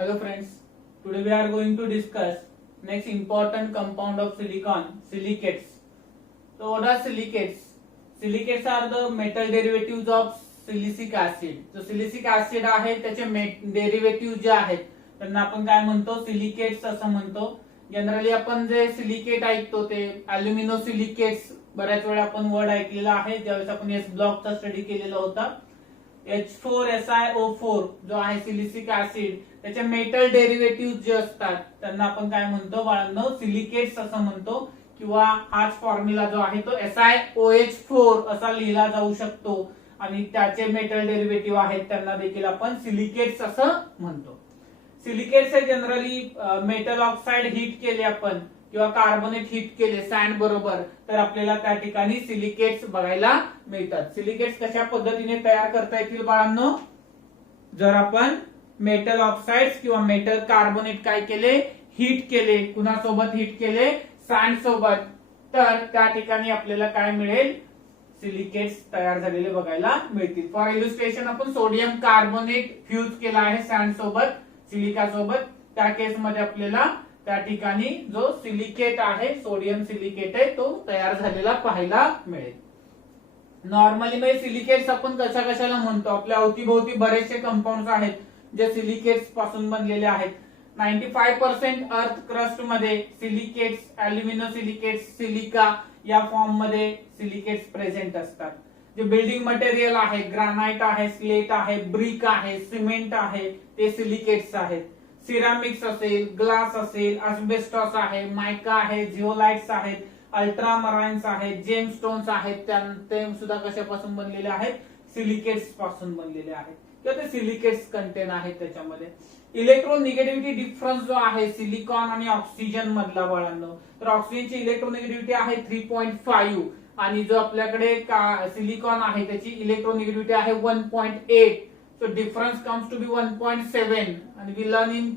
Hello friends, today we are going to discuss next important compound of silicon, silicates. So what are silicates? Silicates are the metal derivatives of silicic acid. So silicic acid आहे त्याचे derivative जे आहेत त्यांना आपण काय म्हणतो silicates असं म्हणतो. जनरली आपण जे सिलिकेट ऐकतो ते अल्युमिनो सिलिकेट्स बऱ्याच वेळा आपण वर्ड ऐकलेला आहे ज्यावेळेस आपण एस ब्लॉकचा स्टडी केलेला होता. H4SiO4 जो आहे सिलिसिक ऍसिड त्याचे मेटल डेरिव्हेटिव्ह जे असतात त्यांना आपण काय म्हणतो बाळांनो सिलिकेट्स असं म्हणतो किंवा हाच फॉर्म्युला जो आहे तो SiOH4 असा लिहिला जाऊ शकतो आणि त्याचे मेटल डेरिव्हेटिव्ह आहेत त्यांना देखील आपण सिलिकेट्स असं म्हणतो. सिलिकेट्स हे जनरली मेटल ऑक्साइड हीट केले आपण किंवा कार्बोनेट हीट केले सँड बरोबर तर आपल्याला त्या ठिकाणी सिलिकेट्स बघायला मिळतात. सिलिकेट्स कशा पद्धतीने तयार करता येतील बाळांनो, जर आपण मेटल ऑक्साइड्स किंवा मेटल कार्बोनेट काय केले हीट केले, कुणासोबत हीट केले सँड सोबत, तर त्या ठिकाणी आपल्याला काय मिळेल सिलिकेट्स तयार झालेले बघायला मिळतील. फॉर इल्युस्ट्रेशन आपण सोडियम कार्बोनेट फ्यूज केला आहे सँड सोबत सिलिका सोबत, त्या केस मध्ये आपल्याला त्या ठिकाणी जो सिलिकेट आहे सोडियम सिलिकेट आहे तो तयार झालेला पाहायला मिळेल. नॉर्मली म्हणजे सिलिकेट्स आपण कशा कशाला म्हणतो, आपल्या अवतीभोवती बरेचसे कंपाऊंड आहेत जे सिलिकेट्स पासून बनलेले आहेत. 95% अर्थ क्रस्ट मध्ये सिलिकेट्स, अल्युमिनो सिलिकेट्स, सिलिका या फॉर्म मध्ये सिलिकेट्स प्रेझेंट असतात. जे बिल्डिंग मटेरियल आहे ग्रानाइट आहे, स्लेट आहे, ब्रिक आहे, सिमेंट आहे ते सिलिकेट्स आहेत. सिरामिक्स असेल, ग्लास असेल, अस्बेस्टॉस आहे, मायका आहे, जिओलाइट्स आहेत, अल्ट्रामराइन्स आहेत, जेमस्टोन्स आहेत, ते सुद्धा कशापासून बनलेले आहेत सिलिकेट्स पासून बनलेले आहेत किंवा ते सिलिकेट्स कंटेन आहेत त्याच्यामध्ये. इलेक्ट्रोनिगेटिव्हिटी डिफरन्स जो आहे सिलिकॉन आणि ऑक्सिजन मधला बाळांनो, तर ऑक्सिजनची इलेक्ट्रोनिगेटिव्हिटी आहे 3.5 आणि जो आपल्याकडे सिलिकॉन आहे त्याची इलेक्ट्रोनिगेटिव्हिटी आहे 1.8. So difference comes to be 1.7 and we learn in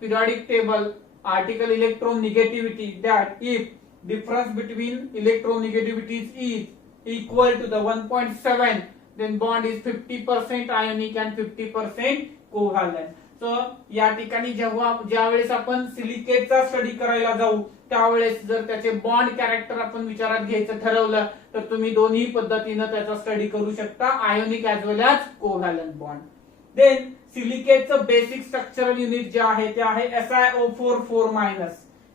periodic table article electronegativity that if difference between electronegativities is equal to the 1.7 then bond is 50% ionic and 50% covalent. So या ठिकाणी ज्यावेळेस आपण सिलिकेटचा study करायला जाऊ त्यावेळेस जर त्याचे बॉन्ड कॅरेक्टर आपण विचारात घ्यायचं ठरवलं तर तुम्ही दोन्ही पद्धतीने त्याचा स्टडी करू शकता, ionic as well as covalent bond. Then सिलिकेटचं बेसिक स्ट्रक्चरल युनिट जे आहे ते आहे SiO4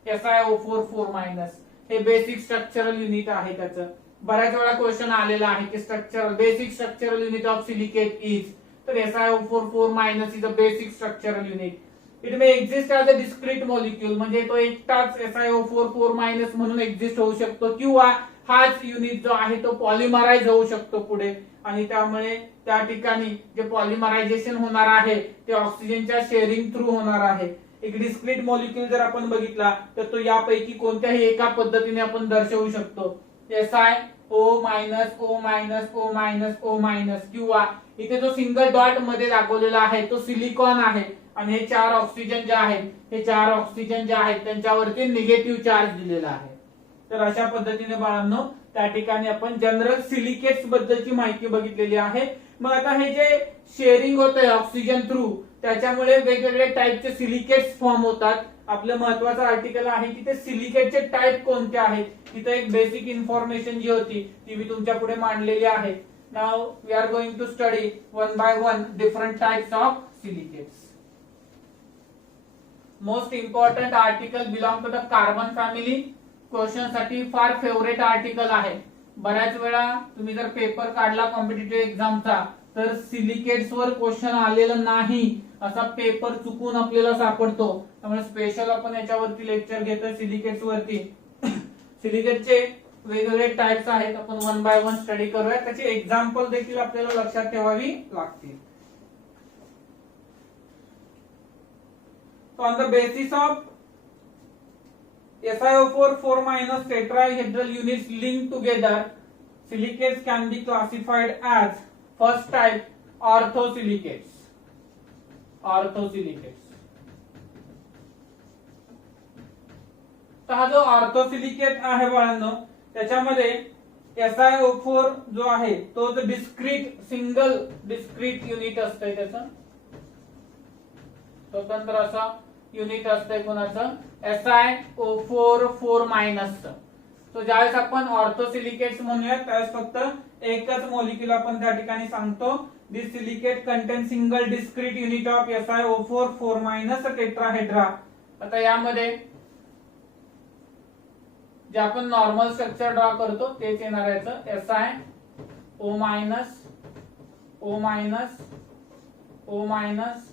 SiO4 हे बेसिक स्ट्रक्चरल युनिट आहे त्याचं. बऱ्याच वेळा क्वेश्चन आलेला आहे की structural basic structural unit of silicate is, तर SiO4 is a basic structural unit. It may exist as a discrete molecule म्हणजे तो एकटाच SiO4 म्हणून एक्झिस्ट होऊ शकतो किंवा हाच युनिट जो आहे तो पॉलिमराइज होऊ शकतो पुढे आणि त्यामुळे त्या ठिकाणी जे पॉलिमरायझेशन होणार आहे ते ऑक्सिजनच्या शेअरिंग थ्रू होणार आहे. एक डिस्क्रीट मॉलिक्यूल जर आपण बघितला तर तो यापैकी कोणत्याही एका पद्धतीने आपण दर्शवू शकतो. SiO- किंवा इथे जो सिंगल डॉट मध्ये दाखवलेला आहे तो सिलिकॉन आहे आणि हे 4 ऑक्सिजन जे आहेत त्यांच्यावरती निगेटिव्ह चार्ज दिलेला आहे. तर अशा पद्धतीने बाळांनो त्या ठिकाणी आपण जनरल सिलिकेट्स बद्दलची माहिती बघितलेली आहे. मग आता हे जे शेअरिंग होत आहे ऑक्सिजन थ्रू त्याच्यामुळे वेगवेगळे टाईपचे सिलिकेट्स फॉर्म होतात. आपलं महत्वाचं आर्टिकल आहे की ते सिलिकेटचे टाईप कोणते आहेत. तिथे एक बेसिक इन्फॉर्मेशन जी होती ती मी तुमच्या पुढे मांडलेली आहे. Now we are going to study one by one different types of silicates. Most important article belong to the carbon family. Question साठी फार फेवरेट आर्टिकल आहे. बऱ्याच वेळा तुम्ही जर पेपर काढला कॉम्पिटिटिव्ह एक्झामचा तर सिलिकेट्स वर क्वेश्चन आलेलं नाही असा पेपर चुकून आपल्याला सापडतो. त्यामुळे स्पेशल आपण याच्यावरती लेक्चर घेतोय सिलिकेट्स वरती. सिलिकेटचे वेगवेगळे टाइप्स आहेत, आपण वन बाय वन स्टडी करूया. त्याचे एक्झाम्पल देखील आपल्याला लक्षात ठेवावी लागतील. On the basis of SiO4 tetrahedral units linked together, silicates can be classified as first type orthosilicates. तर हा जो ऑर्थोसिलिकेट आहे बाळांनो त्याच्यामध्ये SiO4 जो आहे तो जो सिंगल डिस्क्रीट युनिट असतंय त्याचं. स्वतंत्र असं युनिट असतंय कोणाचं SiO4 4 मायनसचं. तो ज्यावेळेस आपण ऑर्थोसिलिकेट्स म्हणूया त्यावेळेस फक्त एकच मॉलिक्यूल आपण त्या ठिकाणी सांगतो. This silicate contain single discrete unit of SiO4 4 minus tetrahedra. आता यामध्ये जे आपण नॉर्मल स्ट्रक्चर ड्रॉ करतो तेच येणार याचं SiO minus O minus O minus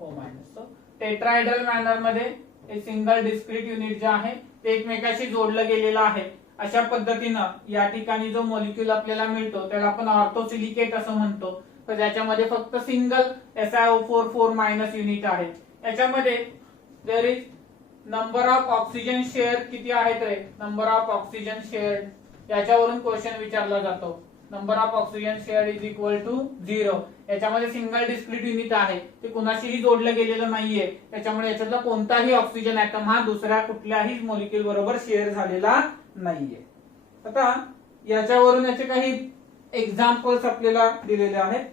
O minus. Tetrahedral manner मध्ये हे सिंगल डिस्क्रीट युनिट जे आहे ते एकमेकाशी जोडलं गेलेलं आहे. अशा पद्धतीनं या ठिकाणी जो मॉलिक्यूल आपल्याला मिळतो त्याला आपण ऑर्थोसिलिकेट असं म्हणतो. तर ज्याच्यामध्ये फक्त सिंगल SiO4 4 मायनस युनिट आहे. याच्यामध्ये there is number of oxygen share किती आहेत रे, नंबर ऑफ ऑक्सिजन शेअर याच्यावरून क्वेश्चन विचारला जातो. Number of oxygen share is equal to 0. याच्यामध्ये सिंगल डिस्क्रीट युनिट आहे ते कुणाशीही जोडलं गेलेलं नाहीये. त्याच्यामुळे याच्यातला कोणताही ऑक्सिजन ऍटम हा दुसऱ्या कुठल्याही मॉलिक्यूल बरोबर शेअर झालेला नाहीये. आता याच्यावरून याचे काही एक्झाम्पल्स आपल्याला दिलेले आहेत.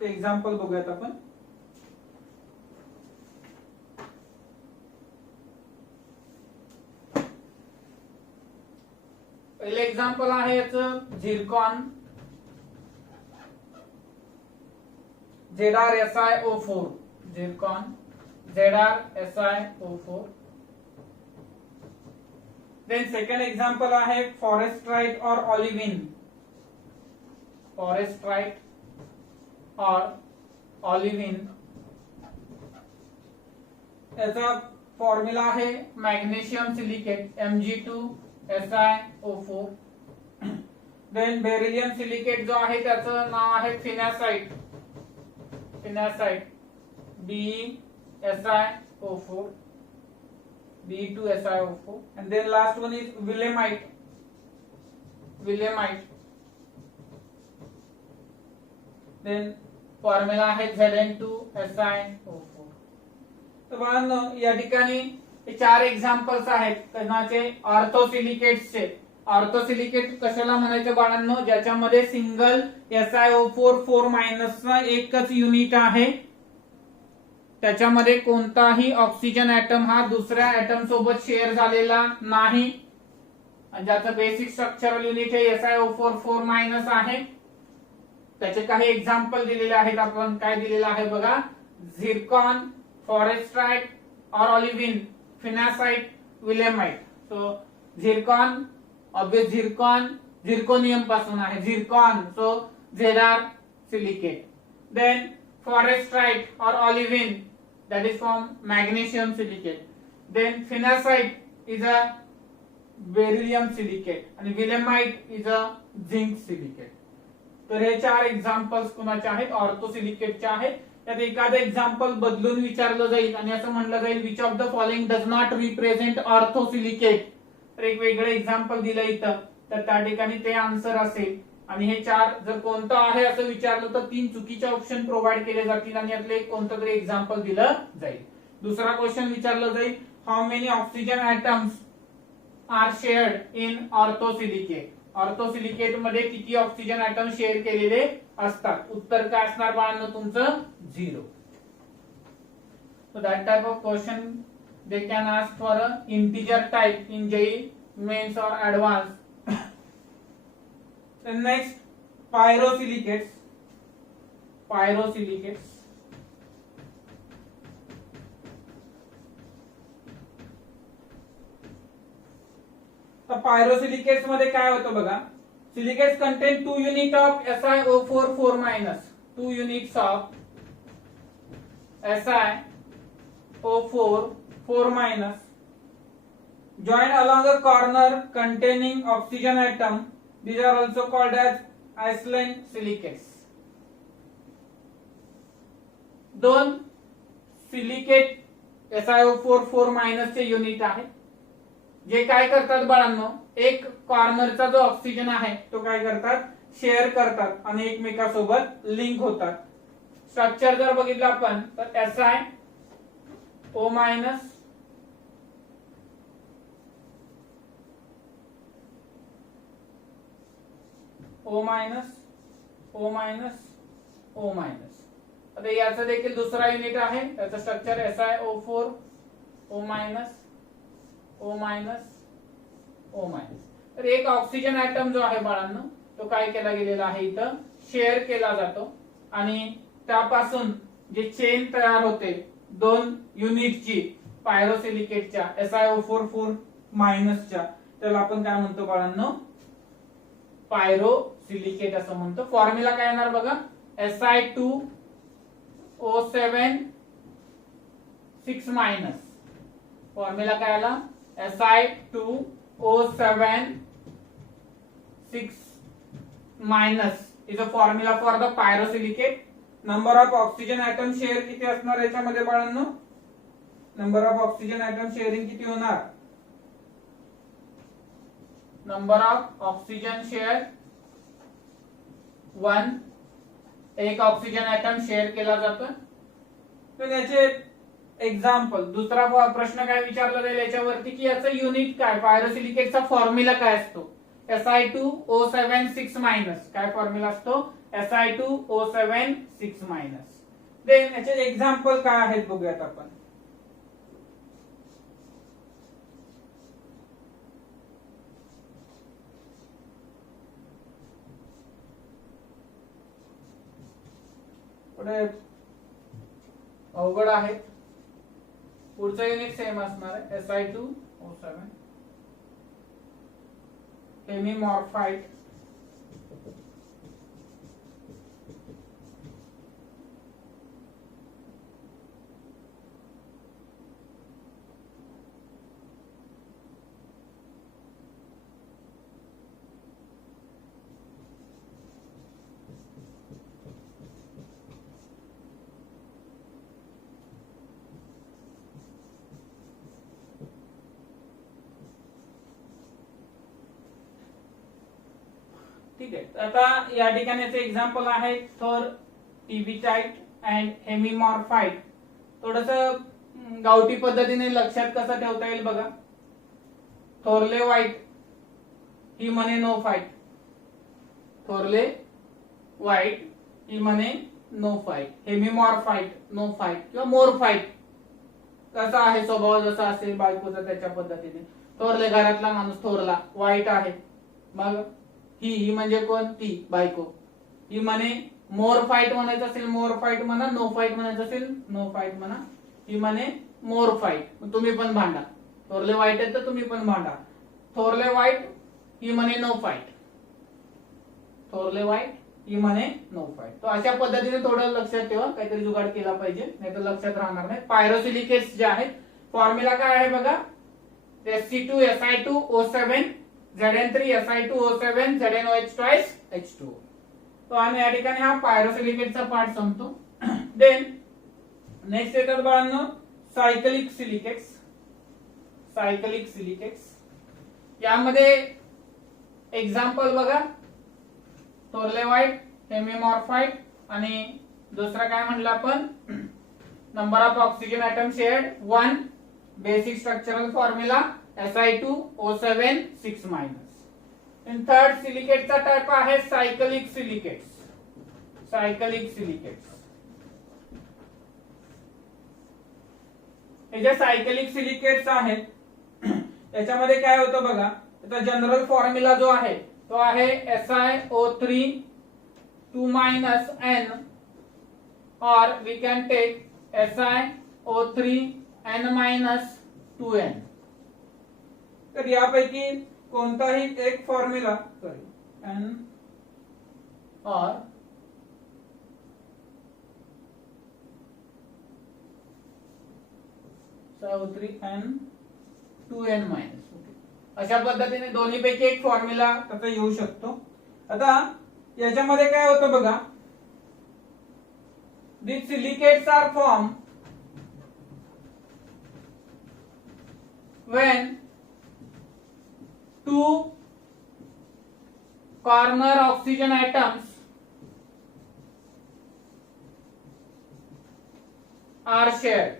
ते एक्झाम्पल बघूयात आपण. पहिले एक्झाम्पल आहे याचं zircon ZrSiO4. Zircon ZrSiO4. Then second example आहे फॉरेस्ट्राइट और ऑलिव्हिन. फॉरेस्ट्राइट और ऑलिव्हिन याचा फॉर्म्युला आहे magnesium silicate Mg2SiO4. Then beryllium silicate जो आहे त्याचं नाव आहे phenacite. Phenacite BeSiO4 Be2SiO4. and then last one is willemite. willemite. then formula आहे Zn2SiO4. तर बाळांनो या ठिकाणी हे 4 एक्झाम्पल्स आहेत कोणाचे, ऑर्थोसिलिकेट्सचे. ऑर्थोसिलिकेट कशाला म्हणायचं बाळांनो, ज्याच्यामध्ये सिंगल SiO4 4 मायनसचा एकच युनिट आहे. त्याच्यामध्ये कोणताही ऑक्सिजन ऍटम हा दुसऱ्या ऍटम सोबत शेअर झालेला नाही. ज्याचं बेसिक स्ट्रक्चरल युनिट हे SiO4 4 मायनस आहे. त्याचे काही एक्झाम्पल दिलेले आहेत. आपण काय दिलेलं आहे बघा, झिरकॉन, फॉरेस्ट्राइट और ऑलिव्हिन, फिनॅसाइट, विलेमाइट. सो झिरकॉन ऑब्वियस झिरकोनियम पासून आहे झिरकॉन, सो Zr सिलिकेट. देन फॉरेस्ट्राइट और olivine that is from magnesium silicate. Then phenacite is a beryllium silicate and willemite is a zinc silicate. तर हे 4 एक्झाम्पल्स कुणाचे आहेत, ऑर्थोसिलिकेटचे आहेत. त्यात एखादं एक्झाम्पल बदलून विचारलं जाईल आणि असं म्हटलं जाईल which of the following does not represent orthosilicate. तर एक वेगळं एक्झाम्पल दिलं इथं, तर त्या ठिकाणी ते आन्सर असेल. आणि हे 4 जर कोणतं आहे असं विचारलं तर 3 चुकीचे ऑप्शन प्रोव्हाइड केले जातील आणि यातले कोणतं तरी एक्झाम्पल दिलं जाईल. दुसरा क्वेश्चन विचारलं जाईल, how many oxygen atoms are shared in orthosilicate. Orthosilicate मध्ये किती ऑक्सिजन ऍटम शेअर केलेले असतात. उत्तर काय असणार बाळांनो तुमचं 0. So that type of question they can ask for a integer type in JEE mains or advanced. Then next, pyrosilicates. Pyrosilicates. तर पायरोसिलिकेट्स मध्ये काय होतं बघा, silicates content 2 unit of SiO4 4 minus. 2 units of SiO4 4 minus joined along a corner containing oxygen atom. These are also called as Iceland silicates. 2 silicate SiO4 4 minus चे unit आहे, जे काय करतात बाळांनो, एक कॉर्नरचा जो ऑक्सिजन आहे तो काय करतात, शेअर करतात आणि एकमेकांसोबत लिंक होतात. स्ट्रक्चर जर बघितलं आपण तर SiO minus O minus O minus O minus आता याचं देखील दुसरा युनिट आहे, त्याचं structure SiO4 O minus O minus O minus. तर एक ऑक्सिजन ऍटम जो आहे बाळांनो तो काय केला गेलेला आहे, इथं शेअर केला जातो आणि त्यापासून जे चेन तयार होते दोन युनिटची पायरोसिलिकेटच्या SiO4 मायनसच्या, त्याला आपण काय म्हणतो बाळांनो, पायरोसिलिकेट असं म्हणतो. फॉर्म्युला काय येणार बघा, Si2O7 6 मायनस. फॉर्म्युला काय आला, Si2O7 6 minus is a formula for the pyrosilicate. Number of oxygen atom share किती असणार याच्यामध्ये बाळांनो, number of oxygen atom sharing किती होणार, नंबर ऑफ ऑक्सिजन शेअर 1. एक ऑक्सिजन ऍटम शेअर केला जातो. तर याचे एक्झाम्पल, दुसरा प्रश्न काय विचारला जाईल याच्यावरती की याचं युनिट काय, पायरोसिलिकेटचा फॉर्म्युला काय असतो, Si2O7 6 मायनस. काय फॉर्म्युला असतो, Si2O7 6 मायनस. देन याचे एक्झाम्पल काय आहेत बघूयात आपण. पुढे अवघड आहेत, पुढचं युनिट सेम असणार आहे, Si2O7 हेमीमॉर्फाइट. ठीक आहे, आता या ठिकाणीचे एक्झाम्पल आहे थोर, टीबीटाइट अँड हेमीमॉर्फाइट. थोडस गावठी पद्धतीने लक्षात कसं ठेवता येईल बघा. थोरले व्हाईट ही म्हणे नो फाईट, थोरले व्हाईट ही म्हणे नो फाईट. हेमीमॉर्फाइट नो फाईट किंवा मोर फाईट, कसा आहे स्वभाव जसा असेल बायकोचा त्याच्या पद्धतीने. थोरले घरातला माणूस थोरला, वाईट आहे. मग ही म्हणजे कोण, ती बायको. ही म्हणे मोर फाईट म्हणायचं असेल मोर फाईट म्हणा, नो फाईट म्हणायचं असेल नो फाईट म्हणा. ही म्हणे मोर फाईट, तुम्ही पण भांडा. थोरले वाईट आहेत तर तुम्ही पण भांडा. थोरले वाईट ही म्हणे नो फाईट, थोरले वाईट ही म्हणे नो फाईट. तो अशा पद्धतीने थोडं लक्षात ठेवा, काहीतरी जुगाड केला पाहिजे, नाही तर लक्षात राहणार नाही. पायरोसिलिकेट्स जे आहेत फॉर्म्युला काय आहे बघा, Si2Si2O7 Zn3Si2O7 ZnOH twice H2O. तो आम्ही या ठिकाणी हा पायरोसिलिकेटचा पार्ट संपतो. देन नेक्स्ट येतात बाळांनो सायकलिक सिलिकेट्स. सायकलिक सिलिकेट्स यामध्ये एक्झाम्पल बघा, थोरले व्हाईट, हेमीमॉर्फाइट आणि दुसरा काय म्हणलं आपण, number of oxygen atom shared 1. Basic structural formula Si2O7 6 minus. In third सिलिकेटचा टाइप आहे सायकलिक सिलिकेट्स. सायकलिक सिलिकेट्स हे जे सायकलिक सिलिकेट्स आहेत याच्यामध्ये काय होतं बघा, त्याचा जनरल फॉर्म्युला जो आहे तो आहे SiO3 2-N or we can take SiO3N-2N. तर यापैकी कोणताही एक फॉर्म्युला N और SiO3N-2N मायनस, अशा पद्धतीने दोन्ही पैकी एक फॉर्म्युला त्याचा येऊ शकतो. आता याच्यामध्ये काय होतं बघा, these silicates are formed when two corner oxygen atoms are shared.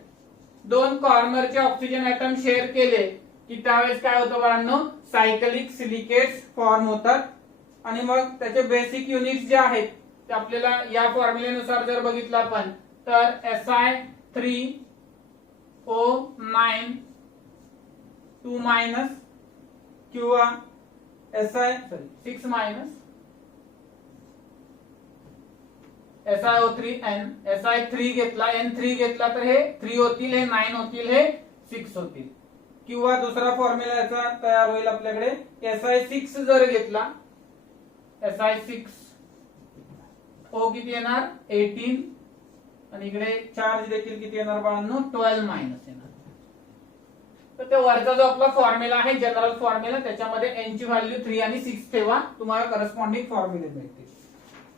दोन कॉर्नरचे ऑक्सिजन ऍटम शेअर केले की त्यावेळेस काय होतं बाळांनो, सायकलिक सिलिकेट्स फॉर्म होतात. आणि मग त्याचे बेसिक युनिट्स जे आहेत ते आपल्याला या फॉर्म्युलेनुसार जर बघितलं आपण तर Si3O9 2 मायनस किंवा Si6 मायनस SiO3N Si3 घेतला N3 घेतला तर हे 3 होतील, हे 9 होतील, हे 6 होतील. किंवा दुसरा फॉर्म्युला याचा तयार होईल आपल्याकडे Si6 जर घेतला Si6O किती येणार 18 आणि इकडे चार्ज देखील किती येणार बाळांनो 12 मायनस येणार. तर ते वरचा जो आपला फॉर्म्युला आहे जनरल फॉर्म्युला त्याच्यामध्ये N ची व्हॅल्यू 3 आणि 6 ठेवा, तुम्हाला करस्पॉन्डिंग फॉर्म्युले मिळतील.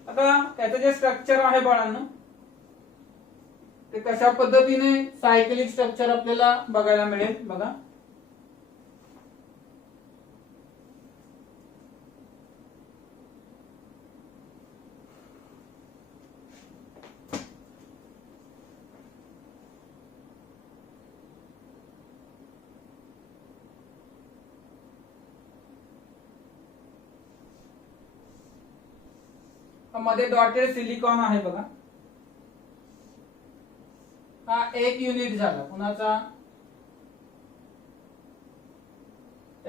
आता त्याचं जे स्ट्रक्चर आहे बाळांनो ते कशा पद्धतीने सायकलिक स्ट्रक्चर आपल्याला बघायला मिळेल बघा. मध्ये डॉटेड सिलिकॉन आहे बघा, हा एक युनिट झाला कुणाचा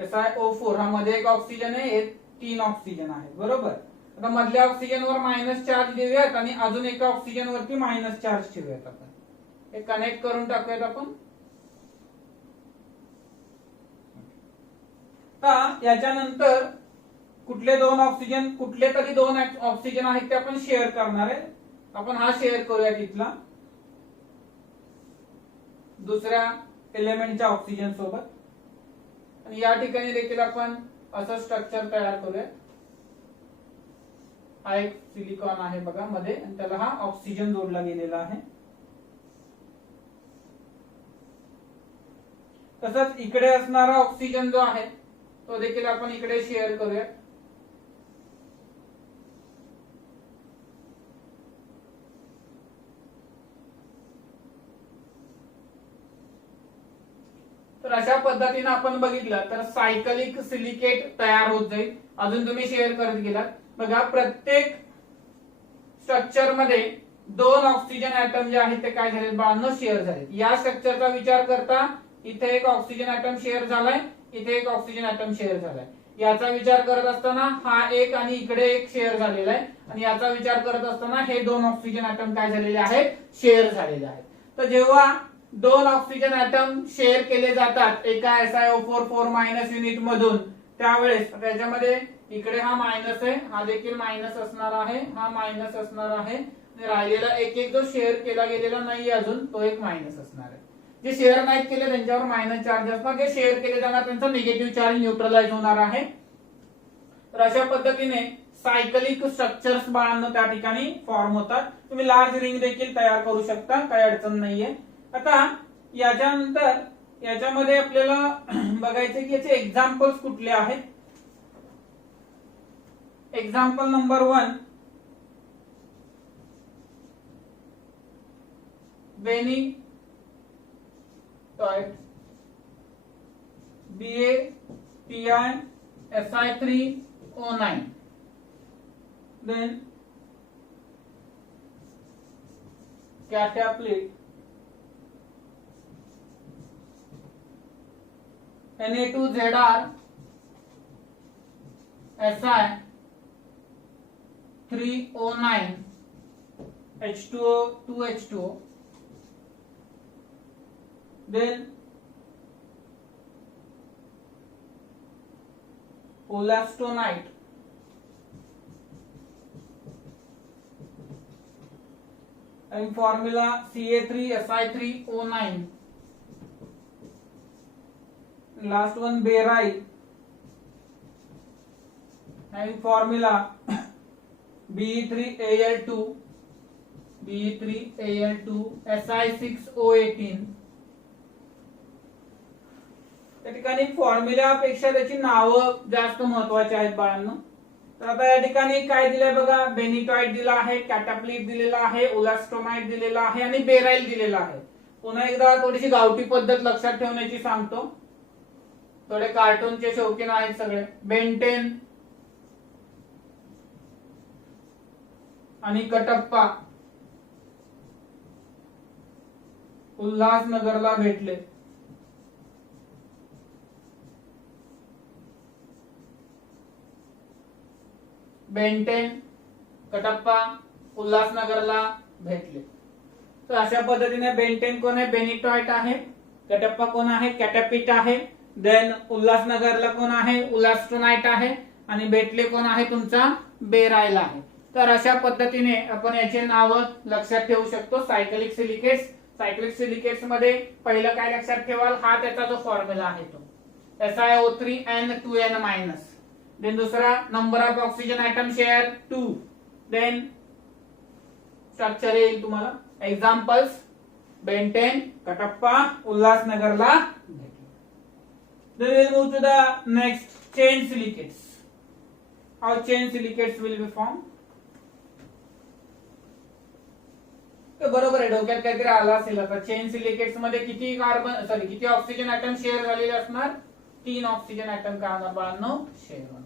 SiO4 हा मध्ये एक ऑक्सिजन आहे, 3 ऑक्सिजन आहे बरोबर. आता मधल्या ऑक्सिजन वर मायनस चार्ज देऊयात आणि अजून एका ऑक्सिजन वरती मायनस चार्ज ठेवूयात. आपण हे कनेक्ट करून टाकूयात आपण. याच्यानंतर कुठले तरी दोन ऑक्सिजन आहेत ते आपण शेअर करणार आहे. आपण हा शेअर करूया तिथला दुसऱ्या एलिमेंटच्या ऑक्सिजन सोबत आणि या ठिकाणी देखील आपण असं स्ट्रक्चर तयार करूया. हा एक सिलिकॉन आहे बघा मध्ये आणि त्याला हा ऑक्सिजन जोडला गेलेला आहे. तसंच इकडे असणारा ऑक्सिजन जो आहे तो देखील आपण इकडे शेअर करूया. तर अशा पद्धतीने आपण बघितलं तर सायकलिक सिलिकेट तयार होत जाईल. अजून तुम्ही शेअर करत गेलात बघा, प्रत्येक स्ट्रक्चर मध्ये 2 ऑक्सिजन ऍटम जे आहेत ते काय झाले बाळांनो शेअर झाले. या स्ट्रक्चरचा विचार करता इथे एक ऑक्सिजन ऍटम शेअर झालाय, इथे एक ऑक्सिजन ऍटम शेअर झालाय. याचा विचार करत असताना हा एक आणि इकडे एक शेअर झालेला आहे आणि याचा विचार करत असताना हे 2 ऑक्सिजन ऍटम काय झालेले आहेत शेअर झालेले आहेत. तर जेव्हा 2 ऑक्सिजन ऍटम शेअर केले जातात एका SiO4 4 मायनस युनिट मधून त्यावेळेस त्याच्यामध्ये इकडे हा मायनस आहे, हा देखील मायनस असणार आहे, हा मायनस असणार आहे आणि राहिलेला एक जो शेअर केला गेलेला नाहीये अजून तो एक मायनस असणार आहे. जे शेअर नाहीत केले त्यांच्यावर मायनस चार्ज असणार, जे शेअर केले जाणार त्यांचा निगेटिव्ह चार्ज न्यूट्रलाइज होणार आहे. तर अशा पद्धतीने सायकलिक स्ट्रक्चर्स बाळांनो त्या ठिकाणी फॉर्म होतात. तुम्ही लार्ज रिंग देखील तयार करू शकता, काही अडचण नाहीये. आता याच्यानंतर याच्यामध्ये आपल्याला बघायचे की याचे एक्झाम्पल्स कुठले आहेत. Example number 1 बेनिटॉइट BaPi Si3O9 then catapult Na2Zr Si3O9 H2O 2H2O then Wollastonite and formula Ca3Si3O9. Last one Beryl and formula Be3Al2 Si6O18. त्या ठिकाणी फॉर्म्युलापेक्षा त्याची नावं जास्त महत्वाची आहेत बाळांनो. तर आता या ठिकाणी काय दिलंय बघा, बेनिटॉइट दिला आहे, कॅटाप्लिट दिलेला आहे, ओलास्टोनाइट दिलेला आहे आणि बेराइल दिलेला आहे. पुन्हा एकदा थोडीशी गावठी पद्धत लक्षात ठेवण्याची सांगतो, थोडे कार्टूनचे शौकीन आहेत सगळे. बेंटेन आणि कटप्पा उल्हासनगरला भेटले. बेंटेन, कटप्पा उल्हासनगरला भेटले. तर अशा पद्धतीने बेंटेन कोण आहे, बेनिटॉइट आहे. कटप्पा कोण आहे, कॅटापिट आहे. देन उल्हासनगरला कोण आहे, उल्हास्टोनाइट आहे. आणि भेटले कोण आहे, तुमचा बेरायला आहे. तर अशा पद्धतीने आपण याचे नाव लक्षात ठेवू शकतो. Cyclic silicates. सायक्लिक सिलिकेट्स मध्ये पहिलं काय लक्षात ठेवाल, हा त्याचा जो फॉर्म्युला आहे तो SiO3N2N-. देन दुसरा, number of oxygen atom share 2. Then structure येईल तुम्हाला. एक्झाम्पल्स, बेंटेन, कटप्पा, उल्हासनगरला भेटले. Then we'll move to the next, chain silicates. How chain silicates will be formed? बरोबर आहे, डोक्यात काहीतरी आलं असेल आता. चेन सिलिकेट्स मध्ये किती किती ऑक्सिजन ऍटम शेअर झालेले असणार, 3 ऑक्सिजन ऍटम काय होणार बाळांनो, शेअर होणार.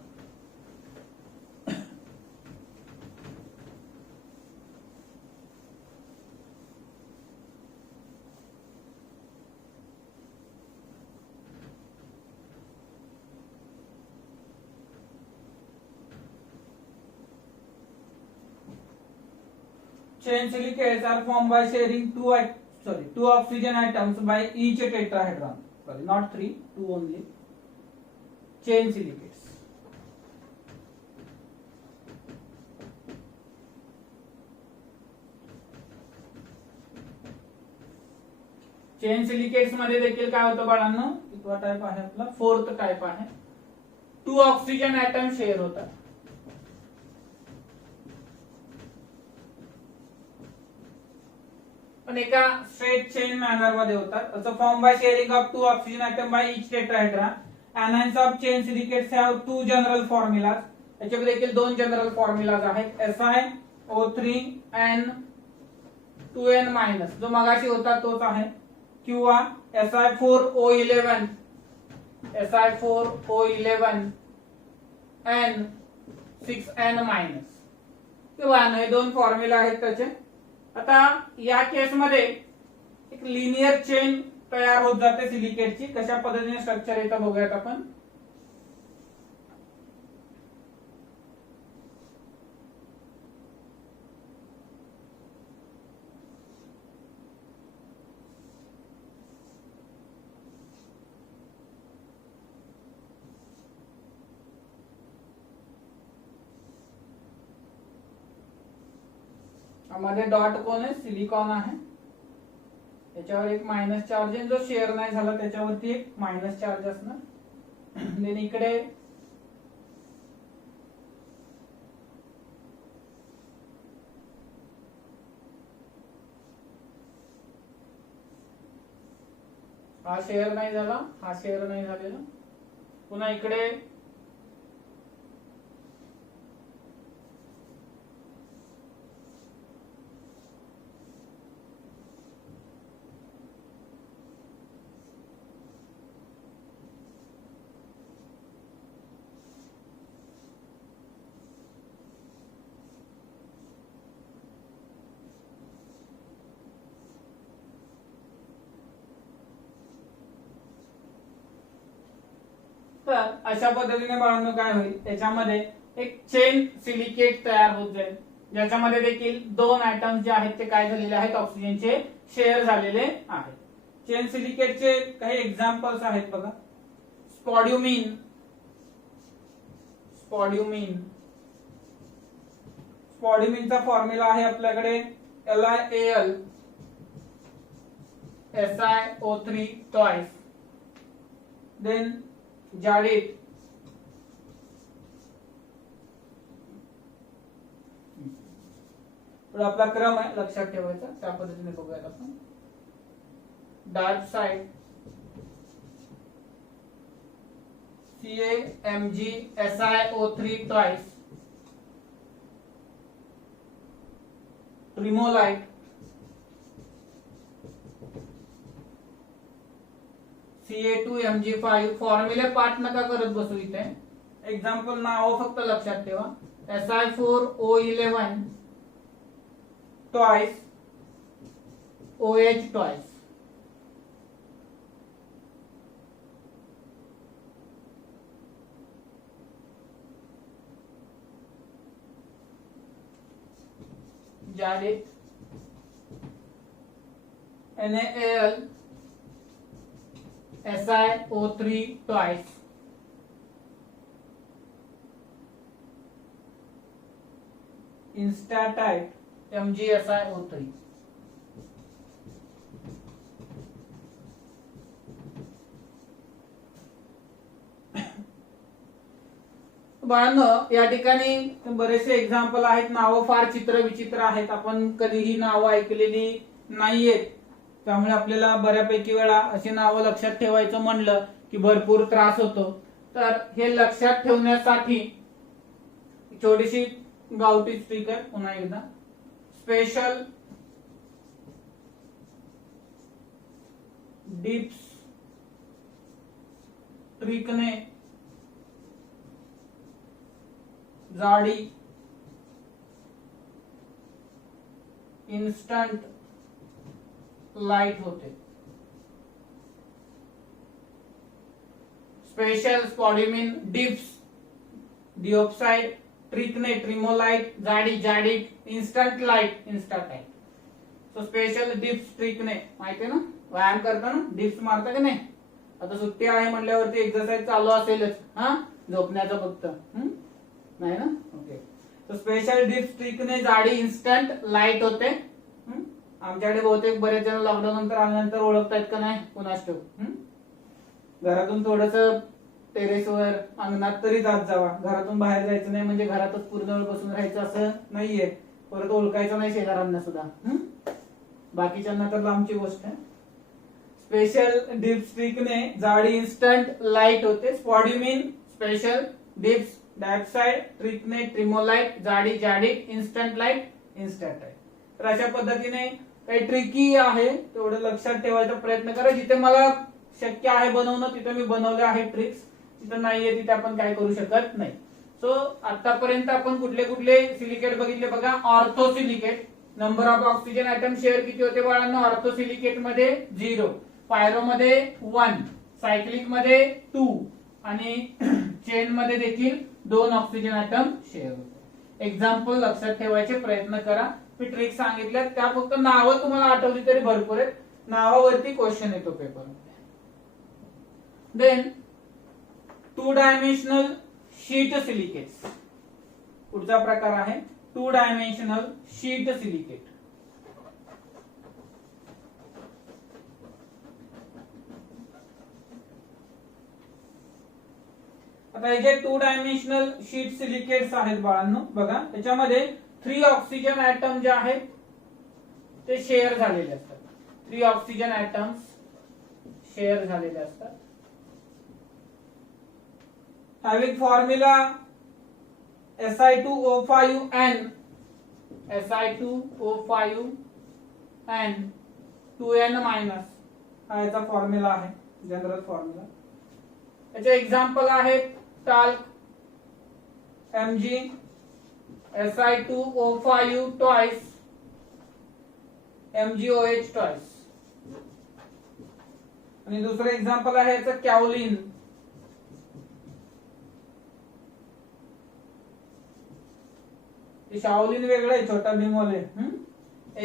Chain silicates are formed by sharing two oxygen atoms by each tetrahedron. Sorry, not 3, 2 only. Chain silicates. Chain silicates मध्ये देखील काय होतं बाळांनो, कितवा टाइप आहे आपला, 4th टाइप आहे. 2 ऑक्सिजन ऍटम शेअर होतात. पण एका स्ट्रेट चेन मॅनर मध्ये होतात. असं form by sharing of 2 oxygen atom by each tetrahedron. Anions of chain silicates have 2 general formulas. याच्यामध्ये देखील 2 जनरल फॉर्म्युलाज आहेत. SiO3N2N- जो मगाशी होता तोच आहे, किंवा Si4O11N6N-. किंवा हे 2 फॉर्म्युला आहेत त्याचे. आता या केस मध्ये एक लिनियर चेन तयार होत जाते सिलिकेटची. कशा पद्धतीने स्ट्रक्चर येतं बघूयात आपण. मध्ये डॉट कोण आहे, सिलिकॉन आहे. त्याच्यावर एक मायनस चार्ज आहे. जो शेअर नाही झाला त्याच्यावरती एक मायनस चार्ज असणार. देन इकडे हा शेअर नाही झाला, हा शेअर नाही झालेला. पुन्हा इकडे तर अशा पद्धतीने बाळांनो काय होईल, त्याच्यामध्ये एक चेन सिलिकेट तयार होत जाईल, ज्याच्यामध्ये देखील 2 ऍटम जे आहेत ते काय झालेले आहेत, ऑक्सिजनचे शेअर झालेले आहेत. चेन सिलिकेटचे काही एक्झाम्पल्स आहेत बघा. स्पॉड्युमिन, स्पॉड्युमिनचा फॉर्म्युला आहे आपल्याकडे LiAl SiO3 twice. देन जाडीत आपला क्रम आहे, लक्षात ठेवायचा. त्या पद्धतीने बघूयात आपण. Dark side CaMg SiO3 twice. ट्रिमोलाइट Ca2Mg5. फॉर्म्युले पाठ नका करत बसू इथे. एक्झाम्पल नाव फक्त लक्षात ठेवा. Si4O11 twice OH twice. जाडी NaAl SiO3 twice Instatight MgSiO3. बाळांनो या ठिकाणी बरेचसे एक्झाम्पल आहेत. नावं फार चित्र विचित्र आहेत, आपण कधीही नावं ऐकलेली नाहीयेत, त्यामुळे आपल्याला बऱ्यापैकी वेळा अशी नावं लक्षात ठेवायचं म्हणलं की भरपूर त्रास होतो. तर हे लक्षात ठेवण्यासाठी छोटीशी गावठी ट्रिक आहे. पुन्हा एकदा स्पेशल डिप्स ट्रिकने जाडी इन्स्टंट लाइट होते. स्पेशल स्पॉडिमिन डिप्स डिऑक्साइड ट्रिकने ट्रिमोलाइट जाडी jadeite instant light enstatite. So special dips ट्रिकने माहिती आहे ना, व्यायाम करताना डिप्स मारता की नाही. आता सुट्टी आहे म्हटल्यावरती एक्सरसाइज चालू असेलच, हा झोपण्याचं फक्त नाही ना. ओके. तो स्पेशल डिप्स ट्रिकने जाडी इन्स्टंट लाइट होते. आमच्याकडे बहुतेक बरेच जण लॉकडाऊन नंतर आल्यानंतर ओळखतायत का नाही कुणास ठाऊक. घरातून थोडस टेरेसवर अंगणात तरी जात जावा. घरातून बाहेर जायचं नाही म्हणजे घरातच पूर्ण वेळ बसून राहायचं असं नाहीये. परत ओळखायचं नाही शेजाऱ्यांना सुद्धा. बाकीच्यांना तर लांबची गोष्ट आहे. स्पेशल डिप्स ट्रिकने जाडी इन्स्टंट लाइट होते. स्पॉडिमिन स्पेशल डिप्स डायऑक्साइड ट्रिकने ट्रिमोलाइट जाडी जाडिक इन्स्टंट लाइट इंस्टाटाइट. तर अशा पद्धतीने काही ट्रिकी आहे, तेवढं लक्षात ठेवायचा प्रयत्न करा. जिथे मला शक्य आहे बनवणं तिथे मी बनवले आहे ट्रिक्स, जिथे नाहीये तिथे आपण काय करू शकत नाही. सो आतापर्यंत आपण कुठले कुठले सिलिकेट बघितले बघा. Orthosilicate number of oxygen atom share किती होते बाळांना. ऑर्थोसिलिकेट मध्ये 0, पायरो मध्ये 1, सायक्लिक मध्ये 2 आणि चेन मध्ये देखील 2 ऑक्सिजन आयटम शेअर होते. एक्झाम्पल लक्षात ठेवायचे प्रयत्न करा. मी ट्रिक सांगितल्या त्या फक्त नावं तुम्हाला आठवली तरी भरपूर आहेत. नावावरती क्वेश्चन येतो पेपरमध्ये. Then 2 dimensional sheet silicates. पुढचा प्रकार आहे 2 डायमेन्शनल शीट सिलिकेट. आता हे जे 2 डायमेन्शनल शीट सिलिकेट्स आहेत बाळांनो बघा, त्याच्यामध्ये 3 ऑक्सिजन आयटम जे आहेत ते शेअर झालेले असतात. 3 ऑक्सिजन आयटम्स शेअर झालेले असतात. Having formula Si2O5n Si2O5n 2n- हा याचा फॉर्म्युला आहे, जनरल फॉर्म्युला. याचे एक्झाम्पल आहेत talc Mg Si2O5 twice MgOH twice. आणि दुसरं एक्झाम्पल आहे याचं कॅओलिन. शाओलिन वेगळं आहे, छोटा बिमोल आहे.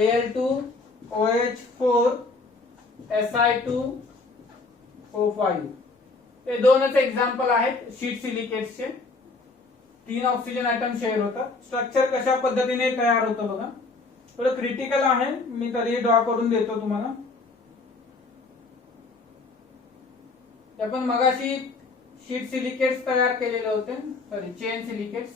Al2OH4 Si2O5 हे दोनच एक्झाम्पल आहेत शीट सिलिकेट्सचे. 3 ऑक्सिजन आयटम शेअर होतात. स्ट्रक्चर कशा पद्धतीने तयार होतं बघा, थोडं क्रिटिकल आहे, मी तरी ड्रॉ करून देतो तुम्हाला. आपण मगाशी शीट सिलिकेट्स तयार केलेले होते, सॉरी चेन सिलिकेट्स.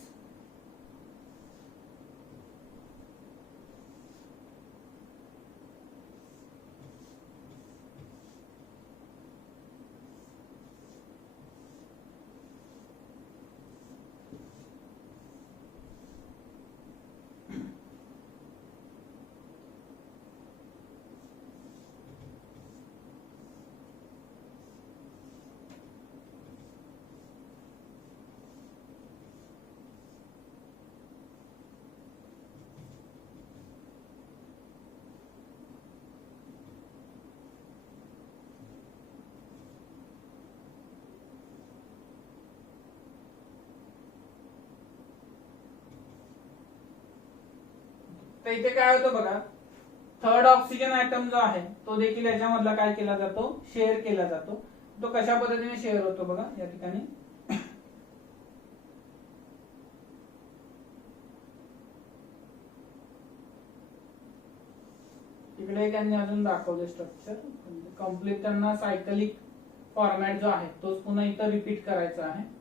तर इथे काय होतं बघा, थर्ड ऑक्सिजन ऍटम जो आहे तो देखील याच्यामधला काय केला जातो, शेअर केला जातो. तो कशा पद्धतीने शेअर होतो बघा या ठिकाणी. इकडे एक यांनी अजून दाखवले स्ट्रक्चर कम्प्लीट. त्यांना सायकलिक फॉर्मॅट जो आहे तोच पुन्हा इथं रिपीट करायचा आहे.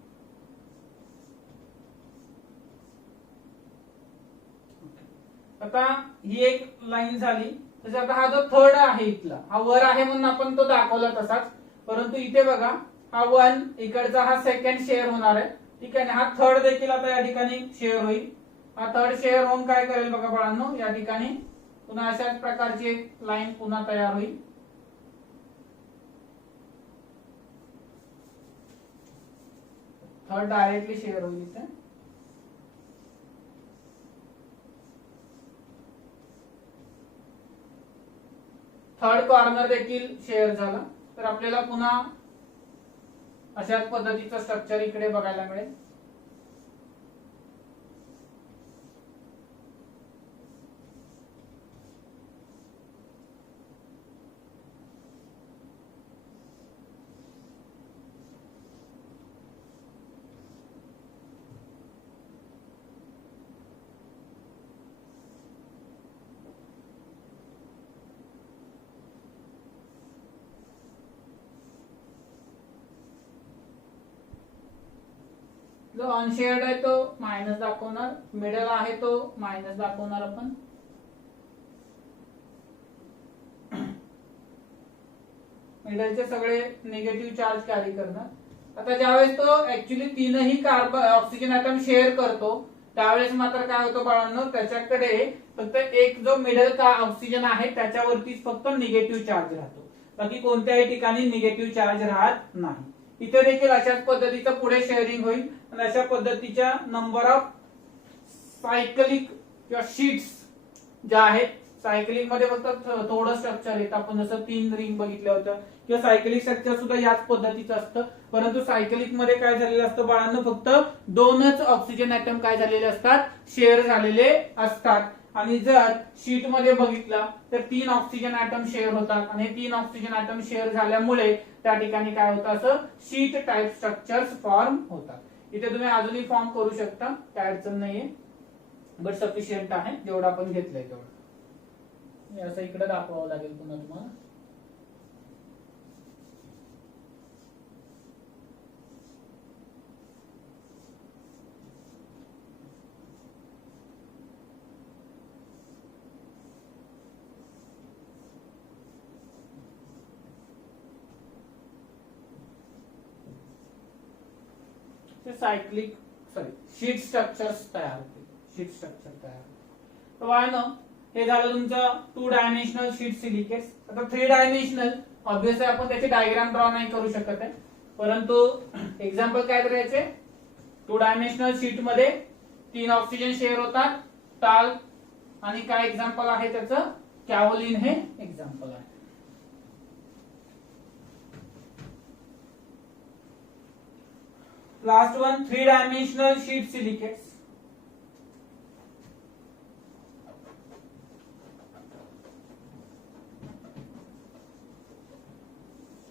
आता ही एक लाईन झाली. त्याच्या आता हा जो थर्ड आहे इथला, हा वर आहे म्हणून आपण तो दाखवला तसाच, परंतु इथे बघा हा 1 इकडचा हा सेकंड शेअर होणार आहे. ठीक आहे ना. हा थर्ड देखील आता या ठिकाणी शेअर होईल. हा थर्ड शेअर होऊन काय करेल बघा बाळांनो, या ठिकाणी पुन्हा अशाच प्रकारची एक लाईन पुन्हा तयार होईल. थर्ड डायरेक्टली शेअर होईल इथे. थर्ड कॉर्नर देखील शेअर झाला. तर आपल्याला पुन्हा अशाच पद्धतीचं स्ट्रक्चर इकडे बघायला मिळेल. जो अनशेअर्ड आहे तो मायनस दाखवणार, मिडल आहे तो मायनस दाखवणार आपण. मिडलचे सगळे निगेटिव्ह चार्ज कॅरी करणार. आता ज्यावेळेस तो ऍक्च्युली तीनही कार्बन ऑक्सिजन ऍटम शेअर करतो त्यावेळेस मात्र काय होतं बाळांनो, त्याच्याकडे फक्त एक जो मिडल का ऑक्सिजन आहे त्याच्यावरतीच फक्त निगेटिव्ह चार्ज राहतो, बाकी कोणत्याही ठिकाणी निगेटिव्ह चार्ज राहत नाही. इथे देखील अशाच पद्धतीचं पुढे शेअरिंग होईल आणि अशा पद्धतीच्या नंबर ऑफ सायकलिक किंवा शीट्स ज्या आहेत, सायकलिक मध्ये फक्त थोडं स्ट्रक्चर येतं. आपण जसं 3 रिंग बघितलं होतं किंवा सायकलिक स्ट्रक्चर सुद्धा याच पद्धतीचं असतं, परंतु सायकलिक मध्ये काय झालेलं असतं बाळांनो, फक्त 2च ऑक्सिजन ऍटम काय झालेले असतात, शेअर झालेले असतात. आणि जर शीट मध्ये बघितलं तर 3 ऑक्सिजन ऍटम शेअर होतात आणि 3 ऑक्सिजन ऍटम शेअर झाल्यामुळे त्या ठिकाणी काय होतं, असं शीट टाइप स्ट्रक्चर्स फॉर्म होतात. इथे तुम्ही अजूनही फॉर्म करू शकता, काय अडचण नाहीये, बट सफिशियंट आहे जेवढं आपण घेतलंय तेवढं. असं इकडे दाखवावं लागेल पुन्हा तुम्हाला. सायक्लिक शीट स्ट्रक्चर्स तयार होते, शीट स्ट्रक्चर तयार. तर वाळनं हे झालं तुमचं 2 डायमेन्शनल शीट सिलिकेट्स. आता 3 डायमेन्शनल ऑब्विसली आपण त्याची डायग्राम ड्रॉ नाही करू शकत आहे, परंतु एक्झाम्पल काय करायचे, 2 डायमेन्शनल शीट मध्ये 3 ऑक्सिजन शेअर होतात, टाल आणि काय एक्झाम्पल आहे त्याचं, कॅव्होलिन हे एक्झाम्पल आहे. Last one, 3-dimensional sheet silicates.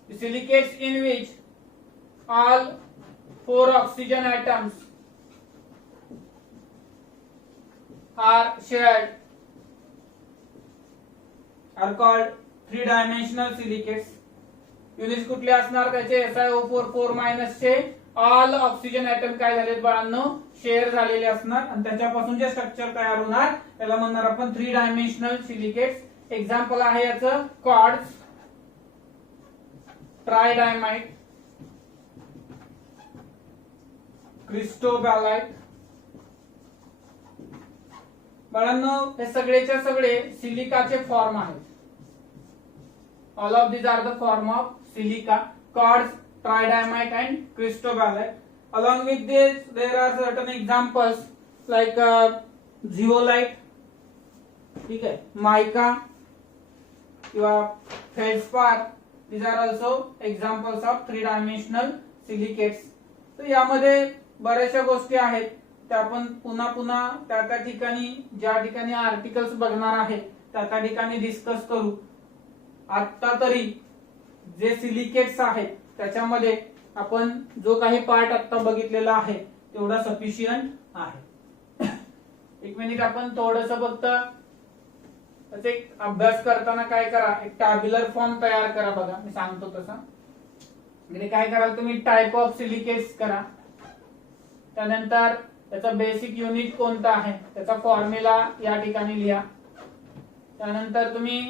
The silicates in which all 4 oxygen atoms are shared are called 3-dimensional silicates. Units कुठले असणार त्याचे, SiO4 4- चे ऑल ऑक्सिजन ऍटम काय झालेत बाळांनो, शेअर झालेले असणार आणि त्याच्यापासून जे स्ट्रक्चर तयार होणार त्याला म्हणणार आपण 3 डायमेन्शनल सिलिकेट्स. एक्झाम्पल आहे याचं क्वार्ट्ज, ट्रायडायमाइट, क्रिस्टोबॅलाइट. बाळांनो हे सगळेच्या सगळे सिलिकाचे फॉर्म आहेत. All of these are the form of silica, quartz, tridymite and cristobalite. Along with this there are certain examples like zeolite, ठीक है, mica किंवा feldspar. These are also examples of 3-dimensional silicates. तर यामध्ये बऱ्याचशा गोष्टी आहेत. ते आपण पुन्हा पुन्हा त्या ठिकाणी ज्या ठिकाणी आर्टिकल्स बघणार आहे त्या ठिकाणी डिस्कस करू. आता तरी जे सिलिकेट्स आहेत त्याच्यामध्ये आपण जो काही पार्ट आता बघितलेला आहे तेवढा सफिशियंट आहे. एक मिनिट, आपण थोडस फक्त त्याचा एक अभ्यास करताना काय करा, एक टॅब्युलर फॉर्म तयार करा. बघा मी सांगतो तसा. म्हणजे काय कराल तुम्ही, टाइप ऑफ सिलिकेट्स करा, त्यानंतर त्याचा बेसिक युनिट कोणता आहे त्याचा फॉर्म्युला या ठिकाणी लिहा, त्यानंतर तुम्ही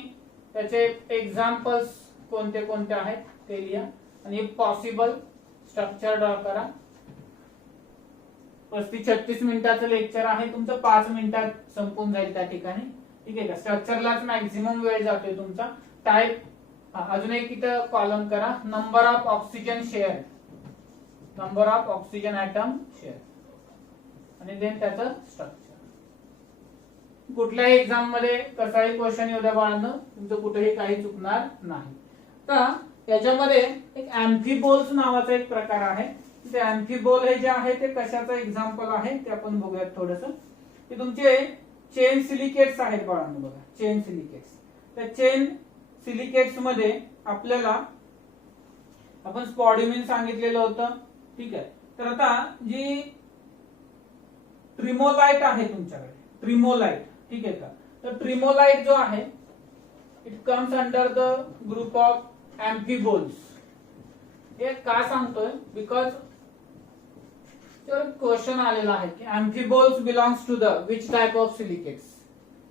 त्याचे एक्झाम्पल्स कोणते कोणते आहेत ते लिहा आणि पॉसिबल स्ट्रक्चर ड्रॉ करा. 35-36 मिनिटाचं लेक्चर आहे तुमचं, 5 मिनिटात संपून जाईल त्या ठिकाणी. ठीक आहे का, स्ट्रक्चरलाच मॅक्झिमम वेळ जातोय तुमचा. टाइप अजून एक इथं कॉलम करा, number of oxygen share, number of oxygen atom share, आणि देन त्याचं स्ट्रक्चर. कुठल्याही एक्झाम मध्ये कसाही क्वेश्चन येऊ द्या बाळांनो, तुमचं कुठेही काही चुकणार नाही. तर याच्यामध्ये एक अँफिबोल्स नावाचा एक प्रकार आहे. ते अँफिबोल हे जे आहे ते कशाचं एक्झाम्पल आहे ते आपण बघूयात थोडस. ते तुमचे चेन सिलिकेट्स आहेत बाळांनो. बघा चेन सिलिकेट्स, त्या चेन सिलिकेट्स मध्ये आपल्याला आपण स्पॉड्युमिन सांगितलेलं होतं. ठीक आहे, तर आता जी ट्रिमोलाइट आहे तुमच्याकडे, ट्रिमोलाइट, ठीक आहे का, तर ट्रिमोलाइट जो आहे it comes under the group of amphiboles. हे का सांगतोय, बिकॉज क्वेश्चन आलेला आहे की amphiboles belongs to the which type of silicates.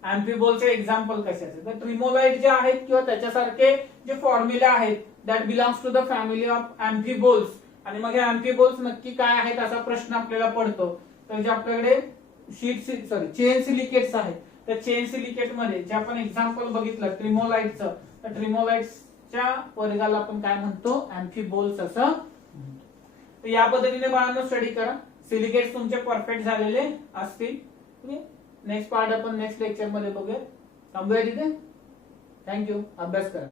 अँफिबोलचे एक्झाम्पल कशाचे, तर ट्रिमोलाइट जे आहेत किंवा त्याच्यासारखे जे फॉर्म्युला आहेत that belongs to the family of amphiboles. आणि मग हे अँफिबोल्स नक्की काय आहेत असा प्रश्न आपल्याला पडतो. तर जे आपल्याकडे चेन सिलिकेट्स आहेत, त्या चेन सिलिकेट मध्ये जे आपण एक्झाम्पल बघितलं ट्रिमोलाइटचं, तर ट्रिमोलाइट्सच्या वर्गाला आपण काय म्हणतो, अँफिबोल्स असं. तर या पद्धतीने बाळांनो स्टडी करा. सिलिकेट्स तुमचे परफेक्ट झालेले असतील. नेक्स्ट पार्ट आपण नेक्स्ट लेक्चर मध्ये बघूया. थांबूया तिथे. थँक्यू. अभ्यास करा.